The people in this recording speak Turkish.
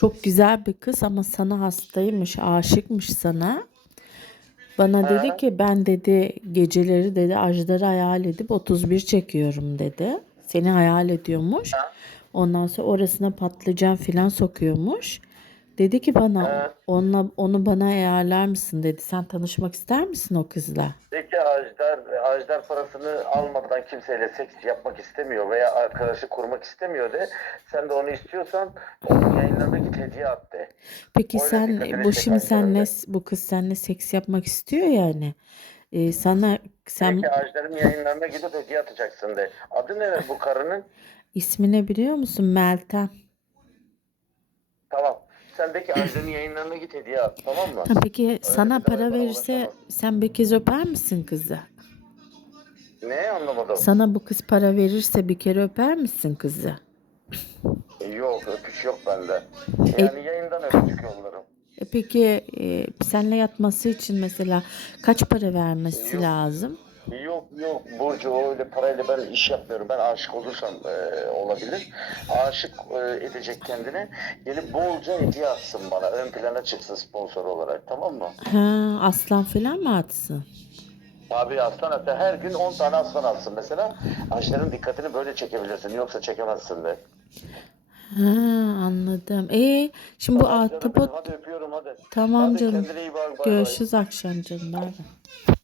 Çok güzel bir kız ama sana hastaymış, aşıkmış sana. Bana dedi ki ben dedi geceleri dedi Ajdar'ı hayal edip 31 çekiyorum dedi. Seni hayal ediyormuş. Ondan sonra orasına patlıcan filan sokuyormuş. Dedi ki bana onunla onu bana ayarlar mısın dedi. Sen tanışmak ister misin o kızla? Peki Ajdar, Ajdar parasını almadan kimseyle seks yapmak istemiyor veya arkadaşlık kurmak istemiyor de. Sen de onu istiyorsan onun yayınlarına git hediye at de. Peki Öyle sen bu şimdi senle bu kız seninle seks yapmak istiyor yani. Ee, sana sen Peki Ajdar'ın yayınlarına gidip hediye atacaksın de. Adı ne bu karının? ismini biliyor musun Meltem? Sen de ki Ajdar'ın yayınlarına git hediye at tamam mı? Ha, peki sana bir para bana verirse ulaşamaz. sen bir kez öper misin kızı? Ne anlamadım. Sana bu kız para verirse bir kere öper misin kızı? Yok öpüş yok bende. E- Yani yayından öpücük yollarım. E peki e, seninle yatması için mesela kaç para vermesi lazım? Yok yok Burcu öyle parayla ben iş yapmıyorum. Ben aşık olursam e, olabilir. Aşık e, edecek kendine. Gelip bolca hediye atsın bana. Ön plana çıksın sponsor olarak tamam mı? Ha, aslan falan mı atsın? Abi aslan hatta her gün 10 tane aslan atsın mesela. Aşların dikkatini böyle çekebilirsin. Yoksa çekemezsin de. Ha, anladım. E şimdi bu Tamam canım ahtapot Hadi öpüyorum hadi. tamam Hadi canım. kendine iyi bak. Bay bay. Görüşürüz akşam canım. Bay bay.